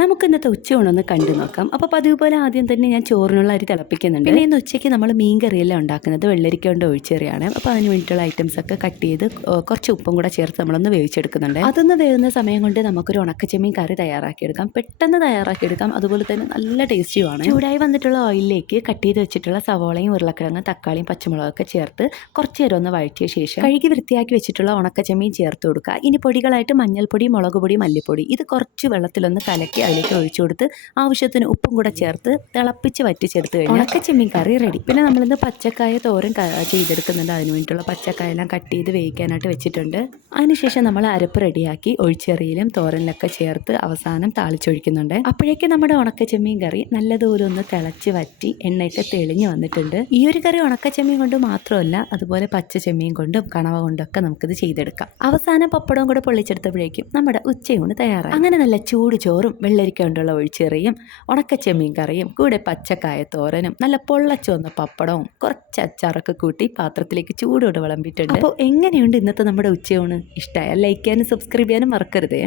നമുക്ക് ഇന്നത്തെ ഉച്ചയൂണൊന്ന് കണ്ടു നോക്കാം. അപ്പോൾ പതിവ് പോലെ ആദ്യം തന്നെ ഞാൻ ചോറിനുള്ള അരി തിളപ്പിക്കുന്നുണ്ട്. പിന്നെ ഇന്ന് ഉച്ചയ്ക്ക് നമ്മൾ മീൻ കറിയെല്ലാം ഉണ്ടാക്കുന്നത് വെള്ളരിക്ക കൊണ്ട് ഒഴിച്ചെറിയാണ്. അപ്പോൾ അതിന് വേണ്ടിയിട്ടുള്ള ഐറ്റംസ് ഒക്കെ കട്ട് ചെയ്ത് കുറച്ച് ഉപ്പും കൂടെ ചേർത്ത് നമ്മളൊന്ന് വേവിച്ചെടുക്കുന്നുണ്ട്. അതൊന്ന് വേവുന്ന സമയം കൊണ്ട് നമുക്കൊരു ഉണക്കച്ചെമ്മീൻ കറി തയ്യാറാക്കിയെടുക്കാം. പെട്ടെന്ന് തയ്യാറാക്കിയെടുക്കാം. അതുപോലെ തന്നെ നല്ല ടേസ്റ്റിയുമാണ്. ചൂടായി വന്നിട്ടുള്ള ഓയിലിലേക്ക് കട്ട് ചെയ്ത് വെച്ചിട്ടുള്ള സവോളയും ഉരുളക്കിഴങ്ങ് തക്കാളിയും പച്ചമുളകൊക്കെ ചേർത്ത് കുറച്ച് നേരം ഒന്ന് വഴറ്റിയ ശേഷം കഴുകി വൃത്തിയാക്കി വെച്ചിട്ടുള്ള ഉണക്കച്ചെമ്മീൻ ചേർത്ത് കൊടുക്കുക. ഇനി പൊടികളായിട്ട് മഞ്ഞൾപ്പൊടി, മുളക് പൊടി, മല്ലിപ്പൊടി ഇത് കുറച്ച് വെള്ളത്തിലൊന്ന് കലക്കി അതിലേക്ക് ഒഴിച്ചു കൊടുത്ത് ആവശ്യത്തിന് ഉപ്പും കൂടെ ചേർത്ത് തിളപ്പിച്ച് വറ്റിച്ചെടുത്ത് കഴിഞ്ഞാൽ ഉണക്ക ചെമ്മീൻ കറി റെഡി. പിന്നെ നമ്മളിന്ന് പച്ചക്കായ തോരൻ ചെയ്തെടുക്കുന്നുണ്ട്. അതിന് വേണ്ടിയിട്ടുള്ള പച്ചക്കായ എല്ലാം കട്ട് ചെയ്ത് വേവിക്കാനായിട്ട് വെച്ചിട്ടുണ്ട്. അതിനുശേഷം നമ്മൾ അരപ്പ് റെഡിയാക്കി ഒഴിച്ചെറിയിലും തോരനിലൊക്കെ ചേർത്ത് അവസാനം താളിച്ചൊഴിക്കുന്നുണ്ട്. അപ്പോഴേക്കും നമ്മുടെ ഉണക്ക ചെമ്മീൻ കറി നല്ലതുപോലെ ഒന്ന് തിളച്ച് വറ്റി എണ്ണയൊക്കെ തെളിഞ്ഞ് വന്നിട്ടുണ്ട്. ഈ ഒരു കറി ഉണക്ക ചെമ്മീൻ കൊണ്ട് മാത്രമല്ല, അതുപോലെ പച്ച ചെമ്മീൻ കൊണ്ടും കണവ കൊണ്ടൊക്കെ നമുക്കിത് ചെയ്തെടുക്കാം. അവസാനം പപ്പടവും കൂടെ പൊള്ളിച്ചെടുത്തപ്പോഴേക്കും നമ്മുടെ ഉച്ചയൂണ് തയ്യാറായി. അങ്ങനെ നല്ല ചൂട് ചോറും വെള്ളരിക്ക കൊണ്ടുള്ള ഒഴിച്ചെറിയും ഉണക്കച്ചെമ്മീൻ കറിയും കൂടെ പച്ചക്കായ തോരനും നല്ല പൊള്ളച്ചുവന്ന പപ്പടവും കുറച്ച് അച്ചാറൊക്കെ കൂട്ടി പാത്രത്തിലേക്ക് ചൂടോടെ വിളമ്പിയിട്ടുണ്ട്. അപ്പോൾ എങ്ങനെയുണ്ട് ഇന്നത്തെ നമ്മുടെ ഉച്ചയൂണ്? ഇഷ്ടമായാൽ ലൈക്ക് ചെയ്യാനും സബ്സ്ക്രൈബ് ചെയ്യാനും മറക്കരുതേ.